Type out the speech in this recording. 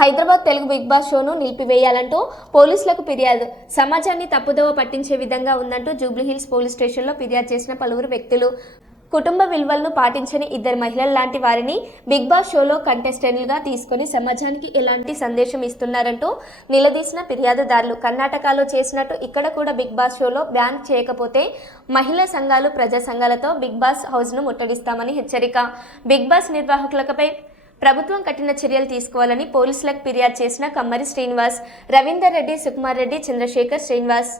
Hyderabad Telugu big boss షోను నిలిపివేయాలంటూ పోలీసులకు ఫిర్యాదు. సమాజాన్ని తప్పుదోవ పట్టించే విధంగా ఉందంటూ జూబ్లీహిల్స్ పోలీస్ స్టేషన్లో ఫిర్యాదు చేసిన పలువురు వ్యక్తులు. కుటుంబ విలువలను పాటించని ఇద్దరు మహిళలు లాంటి వారిని బిగ్ బాస్ షోలో కంటెస్టెంట్లుగా తీసుకొని సమాజానికి ఎలాంటి సందేశం ఇస్తున్నారంటూ నిలదీసిన ఫిర్యాదుదారులు. కర్ణాటకలో చేసినట్టు ఇక్కడ కూడా బిగ్ బాస్ షోలో బ్యాన్ చేయకపోతే మహిళా సంఘాలు ప్రజా సంఘాలతో బిగ్ బాస్ హౌస్ను ముట్టడిస్తామని హెచ్చరిక. బిగ్ బాస్ నిర్వాహకులపై ప్రభుత్వం కఠిన చర్యలు తీసుకోవాలని పోలీసులకు ఫిర్యాదు చేసిన కమ్మరి శ్రీనివాస్ రవీందర్ రెడ్డి సుకుమార్ రెడ్డి చంద్రశేఖర్ శ్రీనివాస్.